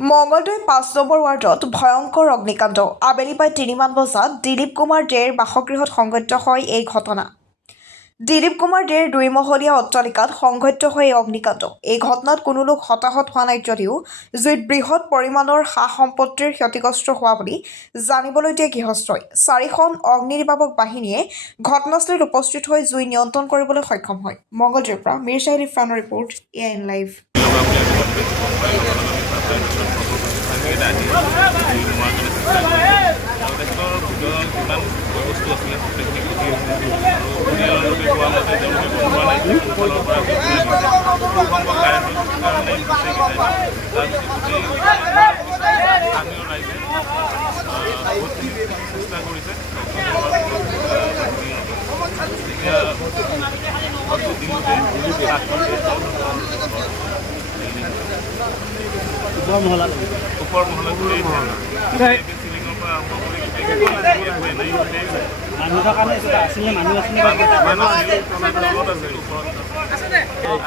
Mangaldai ৫ number ৱাৰ্ডত ভয়ংকৰ অগ্নিকাণ্ড। আবেলি প্ৰায় ৩মান বজাত দিলীপ কুমাৰ দেৰ বাসগৃহত সংঘটিত হয় এই ঘটনা। দিলীপ কুমাৰ দেৰ ২-মহলীয়া অট্টালিকাত সংঘটিত হয় এই অগ্নিকাণ্ড। এই ঘটনাত কোনো লোক হতাহত হোৱা নাই যদিও জুইত বৃহৎ পৰিমাণৰ সা-সম্পত্তিৰ ক্ষতিগ্ৰস্ত হোৱা বুলি জানিবলৈ দিয়ে গৃহস্থই। ৪খন অগ্নিনিৰ্বাপক বাহিনীয়ে ঘটনাস্থলীত উপস্থিত হৈ জুই নিয়ন্ত্ৰণ কৰিবলৈ সক্ষম হয়। মঙলদৈৰ পৰা মিৰ চাহিল ইৰফানৰ ৰিপৰ্ট, AIN লাইভ। ওপৰ মহলা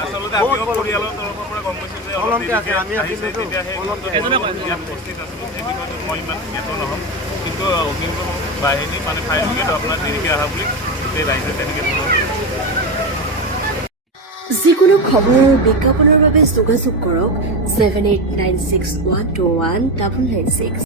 আচলতে আমিও পৰিয়ালৰ তৰফৰ পৰা গম পাইছোঁ যে মই ইমান জ্ঞাত নহ'ম, কিন্তু অগ্নিশম বাহিনী মানে ফায়াৰ ব্ৰিগেড আপোনাৰ দেৰিকৈ অহা বুলি গোটেই ৰাইজে তেনেকৈ যিকোনো খবৰ আৰু বিজ্ঞাপনৰ বাবে যোগাযোগ কৰক 7896121996।